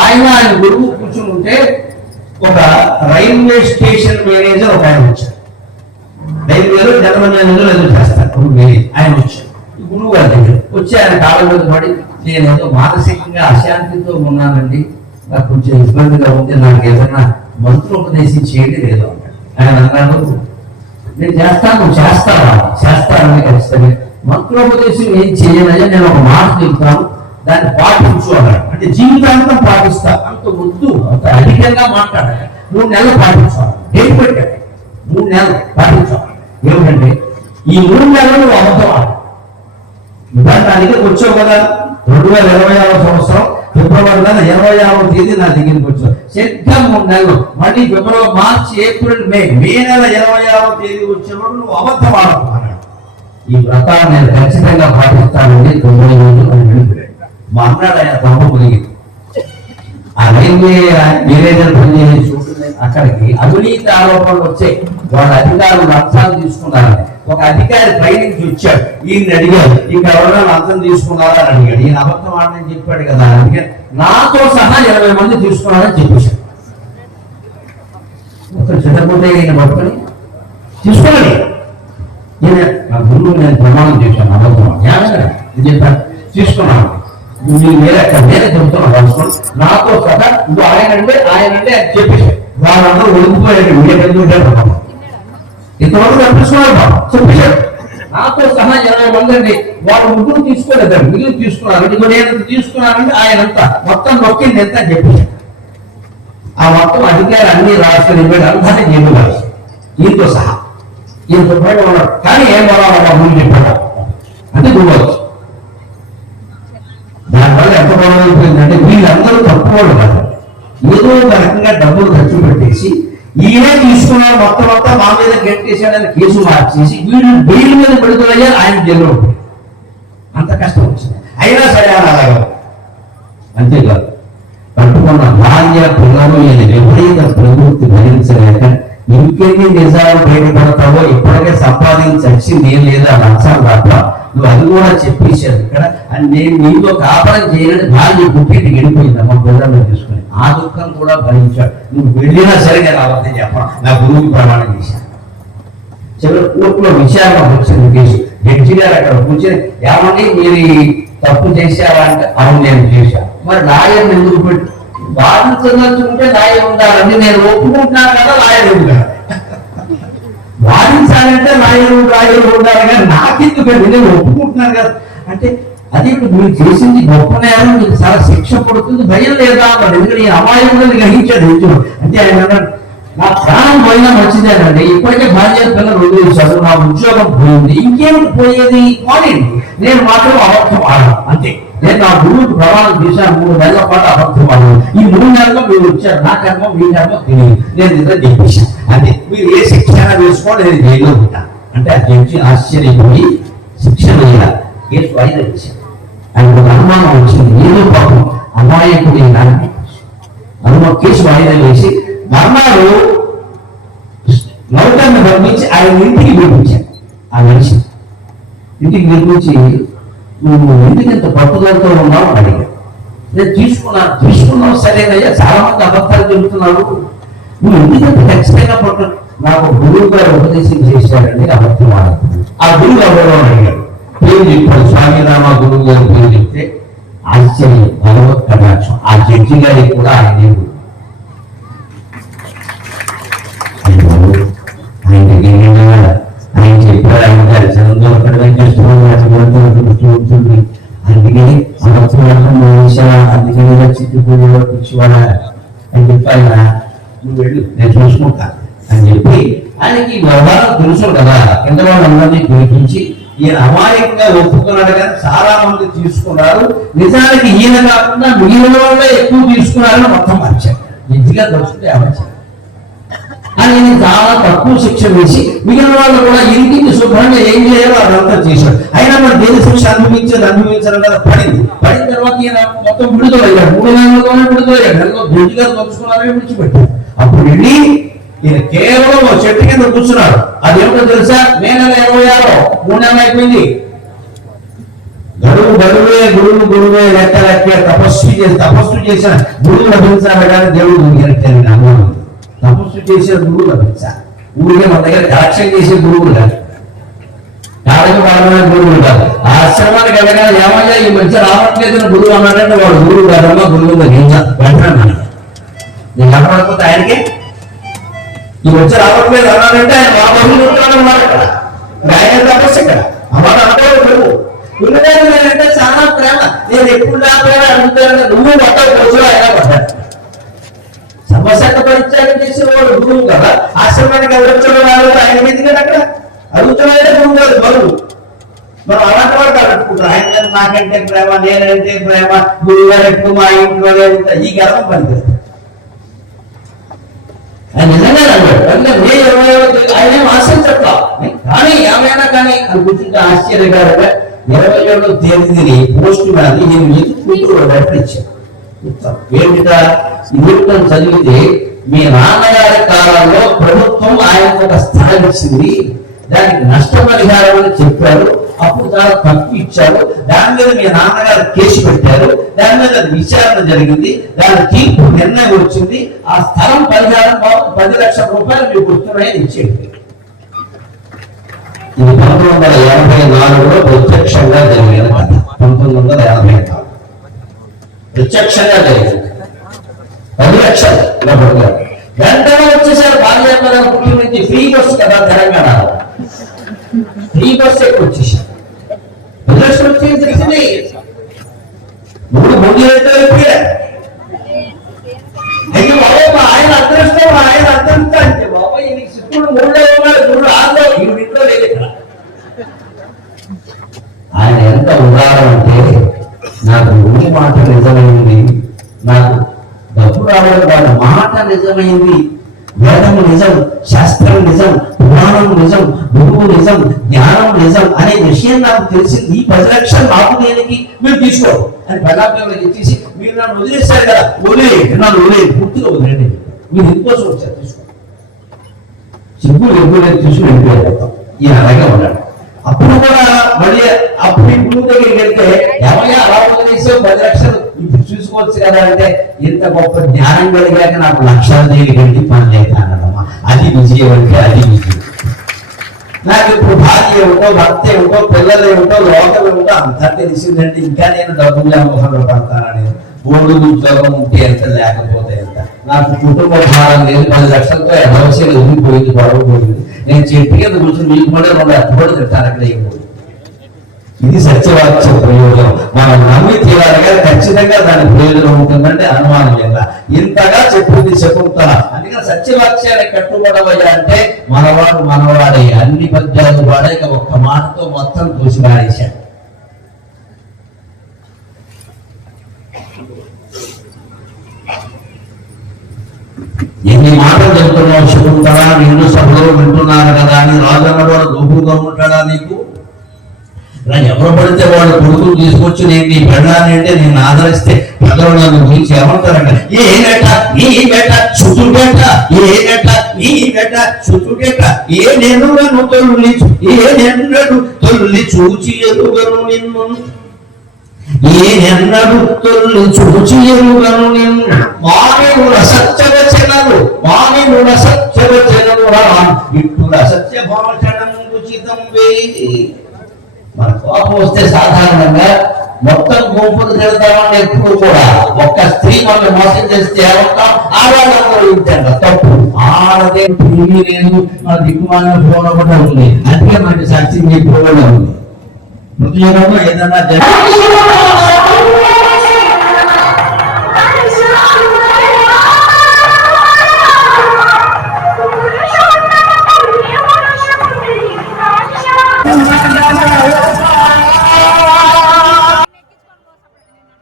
ఆయన గురువు కూర్చుని ఉంటే ఒక రైల్వే స్టేషన్ మేనేజర్ ఒక ఆయన వచ్చారు. రైల్వేలో జనరల్ మేనేజర్ ఏదో చేస్తారు, ఆయన వచ్చారు గురువు గారి దగ్గర వచ్చి ఆయన కాళ్ళ మీద పడి, నేను ఏదో మానసికంగా అశాంతితో ఉన్నానండి, నాకు కొంచెం ఇబ్బందిగా ఉంది, నాకు ఏదైనా మంత్రోపదేశం చేయండి లేదు అన్నాడు. ఆయన అన్నాడు, నేను చేస్తాను, నువ్వు చేస్తానని ఖచ్చితంగా. మంత్రోపదేశం ఏం చేయనయ్యా, నేను ఒక మాట చెప్తాను, దాన్ని పాటించు అన్నాడు. అంటే జీవితాంతం పాటిస్తా, అంత వద్దు, అంత అధికంగా మాట్లాడాలి, 3 నెలలు పాటించాలి. ఏం పెట్టాడు, 3 నెలలు పాటించాలి. ఏమిటంటే ఈ 3 నెలలు నువ్వు అబద్ధం దానికి వచ్చావు కదా, 2026 సంవత్సరం ఫిబ్రవరి 26వ తేదీ నా దగ్గరికి వచ్చావు. సరిగ్గా 3 నెలలు, మళ్ళీ ఫిబ్రవరి, మార్చి, ఏప్రిల్, మే నెల 26వ తేదీ వచ్చేవాడు నువ్వు అబద్ధం ఆడుతున్నాడు. ఈ వ్రతాన్ని నేను ఖచ్చితంగా పాటిస్తానండి 9 రోజులు అని వెళ్ళిపోయాడు. మా అన్నాడు ఆయన తమ్మ మునిగింది. ఆ రైల్వే మేనేజర్ పనిచేసే చూస్తుంది, అక్కడికి అవినీతి ఆరోపణలు వచ్చాయి. వాళ్ళ అధికారులు లంచాలు తీసుకున్నారని ఒక అధికారి పైనుంచి వచ్చాడు, ఈయన అడిగాడు, ఇంకా ఎవరైనా లంచం తీసుకున్నారా అని అడిగాడు. ఈయన అబద్ధం ఆడని చెప్పాడు కదా, అందుకే నాతో సహా 20 మంది తీసుకున్నారని చెప్పేశాడు. ఒక చిన్నపోతే ఈయన పట్టుకొని తీసుకోండి, ఈయన నా గురువు నేను ప్రమాణం చేశాను అబద్ధం ఇది చెప్పాను, తీసుకున్నాను, మీరు నేనే చెబుతున్నాను రాసుకోండి, నాతో సహా నువ్వు ఆయనంటే అని చెప్పేశాడు. వాళ్ళందరూ ఒడిపోయాడు, మీరు ఇంతవరకు కనిపిస్తున్నారు చెప్పేశాడు. నాతో సహా 20 మంది అండి, వాళ్ళు 3 తీసుకోలేదు, మిగిలిన తీసుకున్నారు, ఇంకో నేను తీసుకున్నానంటే ఆయనంతా మొత్తం నొక్కింది ఎంత అని చెప్పేశాడు. ఆ మొత్తం అధికారి అన్ని రాసుకొని అందరినీ జైలు రాసి ఈయనతో సహా ఈయన శుభ్రంగా ఉన్నాడు. కానీ ఏం వరాల ముందు చెప్పాడు అంటే చూడవచ్చు. దానివల్ల ఎంత గొడవ అయిపోయిందంటే వీళ్ళందరూ తప్పు వాళ్ళు కాదు, ఏదో ఒక రకంగా డబ్బులు ఖర్చు పెట్టేసి ఈయనే తీసుకున్నాడు, మొత్తం మా మీద గెట్టేసాడని కేసు మార్చేసి వీళ్ళు బెయిల్ మీద పెడుతున్నాయని ఆయన జైల్లో ఉంటాయి. అంత కష్టం వచ్చింది, అయినా సరే అని అలాగా. అంతేకాదు, పట్టుకున్న భార్య పిల్లలు ఈయన విపరీత ప్రవృత్తి భరించలేక ఇంకెన్ని నిజాలు బయటపడతావో, ఇప్పటికే సంపాదించి వచ్చింది ఏం లేదా లంచాలు తప్ప, నువ్వు అది కూడా చెప్పేశారు ఇక్కడ అని, నేను నీతో కాపురం చేయని భార్య పుట్టింటికి వెళ్ళిపోయింది అమ్మ పిల్లలు తీసుకుని. ఆ దుఃఖం కూడా భరించాడు. నువ్వు వెళ్ళినా సరే నేను అబద్ధం చెప్పను, నా గురువుకి ప్రమాణం చేశాను. చివరి కోర్టులో విచారణ వచ్చింది కేసు. జడ్జి గారు అక్కడ కూర్చొని, ఏమండి మీరు తప్పు చేశారా అంటే, అవును నేను చేశాను. మరి లాయర్ని ఎందుకు పెట్టి వాదించదలుచుకుంటే లాయర్ ఉండాలండి, నేను ఒప్పుకుంటున్నాను కదా లాయర్ ఉండాలి, వాదించాలంటే లాయర్ ఉండాలి కానీ నాకెందుకండి, నేను ఒప్పుకుంటున్నాను కదా అంటే, అది మీరు చేసింది గొప్ప నేరం, మీకు చాలా శిక్ష పడుతుంది, భయం లేదా అన్నాడు. ఎందుకంటే ఈ అమాయకుడు గ్రహించాడు హెచ్చుడు. అంటే ఆయన అన్నాడు, నా ప్రాణం పోయినా మంచిదేనండి, ఇప్పటికే భార్య పిల్లలు వదిలేశారు, నా ఉద్యోగం పోయింది, ఇంకేమిటి పోయేది పోయింది, నేను మాత్రం అబద్ధం ఆడాను అంతే. నేను నా గురువుకు ప్రమాణం చేశాను, 3 నెలల పాటు అబద్ధం ఆడాను. ఈ 3 నెలల్లో మీరు వచ్చారు, నా కర్మ మీ కర్మ తెలియదు, నేను నిద్ర చెప్పేశాను అంతే. మీరు ఏ శిక్ష వేసుకోండి, నేను జైల్లో ఉంటాను అంటే ఆ జడ్జి ఆశ్చర్యపోయి శిక్ష వేయాలి, కేసు వాయిదా వేశాను. ఆయన ఒక అనుమానం వచ్చింది, ఏదో పాపం అమాయకుడు అనుమానం, కేసు వాయిదా వేసి మర్నాడు నౌకర్ని పంపించి ఆయన ఇంటికి పిలిపించాను. ఆ మనిషి ఇంటికి పిలిపించి, నువ్వు ఎందుకు ఇంత పట్టుదలతో ఉన్నావు అని అడిగాడు. నేను తీసుకున్నావు సరేనయ్యా, చాలా మంది అబద్ధాలు చెబుతున్నావు, నువ్వు ఎందుకంత ఖచ్చితంగా పట్టు, నాకు గురువు గారు ఉపదేశం చేశారండి అబద్ధం ఆడదు. ఆ గురువు ఎవరో అడిగాడు, పేరు చెప్పాడు, స్వామిరామ గురువు గారి పేరు చెప్తే ఆశ్చర్యం, భగవత్ కటాక్షం. ఆ జడ్జి గారికి కూడా ఆయన ఆయన చెప్పాడు, ఆయన గారు అందుకని అందుకని చిత్తుపూడిలో కూర్చోవాలా అని చెప్పి నువ్వు వెళ్ళు నేను చూసుకుంటా అని చెప్పి ఆయనకి వ్యవహారం తెలుసు కదా. కింద వాళ్ళందరినీ పిలిపించి ఈయన అమాయకంగా ఒప్పుకున్నాడు కానీ చాలా మంది తీసుకున్నారు, నిజానికి ఈయన కాకుండా మిగిలిన వాళ్ళే ఎక్కువ తీసుకున్నారని మొత్తం మార్చారు. నిజంగా దొరుకుతుంటే అమర్చారు అని చాలా తక్కువ శిక్ష వేసి మిగిలిన వాళ్ళు కూడా ఇంటికి శుభ్రంగా ఏం చేయాలో అదంతా చేశాడు. అయినా మరి దేని శిక్ష అనుభవించారు కదా. పడిన తర్వాత ఈయన మొత్తం విడుదలయ్యాడు, 3 నెలలతోనే విడుదలయ్యాడు. నెలలో జడ్జి గారు పంచుకున్నారే విడిచిపెట్టారు. అప్పుడు వెళ్ళి ఈయన కేవలం చెట్టు కింద కూర్చున్నాడు. అది ఏమిటో తెలుసా, మే నెల 26 3 నెలలు అయిపోయింది. గడువే గురువే లెక్క తపస్సు చేసిన గురువు లభించాలి కానీ దేవుడు గెలిచాను అమ్మాను. తపస్సు చేసిన గురువు లభించాలి. ఊరికే మన దగ్గర కలెక్షన్ చేసే గురువులు కాదు, కారణమైన గురువులు కాదు. ఆ ఆశ్రమానికి వెళ్ళగానే ఏమయ్యా ఈ మధ్య రావట్లేదని గురువు అన్నాడంటే వాడు గురువు కాదమ్మా, గురువు వెంటనే నేను కనపడకపోతే ఆయనకి ఈ మధ్య రావట్లేదు అన్నాడంటే ఆయన మా బరువులు ఉంటాడన్నమాట. ఇక్కడ ఆయన తపస్సు ఇక్కడ అమ్మాట అనుకోవాలి గురువు. గురువుగారు చాలా ప్రేమ. నేను ఎప్పుడు నా ప్రేమ అడుగుతాను, నువ్వు పడ్డావు రోజులు అయినా పడ్డాడు. సమస్య పరిత్యాగం చేసిన వాడు గురువు కదా. ఆశ్రమానికి ఎవరొచ్చాడో రాలేదు ఆయన మీదుగా అక్కడ అడుగుతున్నాడే గురువు కాదు బరువు. మనం అలాంటి వాడు కాదు అనుకుంటారు. ఆయన నాకంటే ప్రేమ, నేనంటే ప్రేమ, గురువు గారు ఎక్కువ మా ఇంట్లోనే ఉంటా. ఈ గర్వం పనికిరాదు. ఆయన నిజంగా అన్నాడు ఆయన ఏం ఆశించట్లా. కానీ ఏమైనా కానీ అని కూర్చుంటే ఆశ్చర్యకరంగా 27వ తేదీని పోస్ట్ మ్యాన్ నేను కూతురు లెటర్ ఇచ్చాను. ఏమిటా నిమిత్తం చదివితే మీ నాన్నగారి కాలంలో ప్రభుత్వం ఆయనకు ఒక స్థలం ఇచ్చింది, దానికి నష్టపరిహారం అని చెప్పారు, అప్పుడు చాలా తక్కువ ఇచ్చారు, దాని మీద మీ నాన్నగారు కేసు పెట్టారు, దాని మీద విచారణ జరిగింది, దాని తీర్పు నిర్ణయం వచ్చింది, ఆ స్థలం పరిహారం 10 లక్షల రూపాయలు మీకు వస్తున్నాయని ఇచ్చేది. ఇది 1984లో ప్రత్యక్షంగా జరిగిన కథ. 1984 ప్రత్యక్షంగా జరిగింది. 10 లక్షలు ఇలా పడుతున్నారు. వెంటనే వచ్చేసారు భార్యాపిల్లల పుట్టి నుంచి ఫ్రీ బస్సు కదా తెలంగాణలో. ఫ్రీ బస్సు ఎక్కువ వచ్చేసారు. 10 లక్షలు వచ్చేది తెలిసింది. 3 మంది అయిపోయారు. అయితే బాబా ఆయన అదృష్టం, ఆయన అదృష్టం అంటే బాబా ఈయనకి శివుడు 3లో ఉన్నాడు, గురుడు 6లో, ఇంట్లో లేదు ఇక్కడ. ఆయన ఎంత ఉదాహరణ అంటే నాకు ఊరి మాట నిజమైంది, నాకు డబ్బు రావడం వాళ్ళ మాట నిజమైంది, వేదము నిజం, శాస్త్రం నిజం, పురాణం నిజం, గురువు నిజం, జ్ఞానం నిజం అనే విషయం నాకు తెలిసింది. ఈ 10 లక్షలు నాకు దేనికి మీరు తీసుకోండి అని ప్రజాప్రతినిధులకు ఇచ్చేసి మీరు నన్ను వదిలేస్తారు కదా, నన్ను పూర్తిగా వదిలేండి, మీరు ఇంకోసం వచ్చారు తీసుకోండి. సిగ్గులు ఎగ్గులు తీసుకుని వెళ్ళిపోతాం. ఈయన అలాగే ఉన్నాడు. అప్పుడు కూడా మళ్ళీ అప్పుడు గురువు దగ్గరికి వెళ్తే ఏమయ్యా అలా వదిలేసావు 10 లక్షలు ఇప్పుడు చూసుకోవచ్చు కదా అంటే, ఇంత గొప్ప జ్ఞానం కలిగాక నాకు లక్షల దగ్గరికి వెళ్ళి పని చేస్తానమ్మా, అది విజయం అంటే అది విజయం. నాకు ఇప్పుడు భార్య ఏమిటో, భర్త ఏమిటో, పిల్లలు ఏమిటో, లోకలు ఏమిటో అంతా తెలిసిందంటే ఇంకా నేను డబ్బులు మొహంలో పడతానని. బోర్డు ఉద్యోగం ఉంటే ఎంత, లేకపోతే ఎంత. నాకు కుటుంబ భారం లేదు, 10 లక్షలతో అవసరం వదిలిపోయింది, గొడవపోయింది. నేను చెప్పి కింద కూర్చొని మీకు కూడా 2 అట్టుబడి తింటాను అక్కడ ఏమో. ఇది సత్యవాక్య ప్రయోజనం. మనం నమ్మి తీరాలిగా ఖచ్చితంగా దాని ప్రయోజనం ఉంటుందంటే అనుమానం లేదా. ఇంతగా చెప్పింది శకుంతల. అందుకని సత్యవాక్యాన్ని కట్టుబడవయ్యా అంటే మనవాడే అన్ని పద్యాలు వాడేక ఒక్క మాటతో మొత్తం తోసి పారేశాడు. ఎన్ని మాటలు చెప్తున్నావు శకుంతల, నిన్ను సభలో వింటున్నారు కదా అని రాజన్నవాడు గొప్పగా ఉంటాడా నీకు? ఎవరు పడితే వాడు కొడుకులు తీసుకొచ్చి నేను నీ పెళ్ళాన్ని అంటే నేను ఆదరిస్తే ప్రజలు నన్ను గురించి ఏమంటారంట, ఏ బెట నీ బెట చుట్టుబెట్ట, ఏ బెట నీ బెట చుట్టుబెట్ట, ఏ నెన్నులను తొల్లి చూచి ఎరుగను నిన్ను, ఏ నెన్నడు తొల్లి చూచి ఎరుగను నిన్ను, మానవుల సత్యవచనలు ఇట్టుల సత్య భాషణం ఉచితం వేయి. మన కోపం వస్తే సాధారణంగా మొత్తం గుంపులు తిడతామని ఎప్పుడు కూడా ఒక్క స్త్రీ మనం మోసం చేస్తే ఏమంటాం, ఆడవాళ్ళందరూ ఇంతంట తప్పు. ఆడదే టీవీ లేదు, మన దిక్కుమాలిన ఫోన్ ఒకటి ఉంది, అందుకే మనకి సత్యం చెప్పేవాళ్ళు ఉంది. ప్రతి ఏదన్నా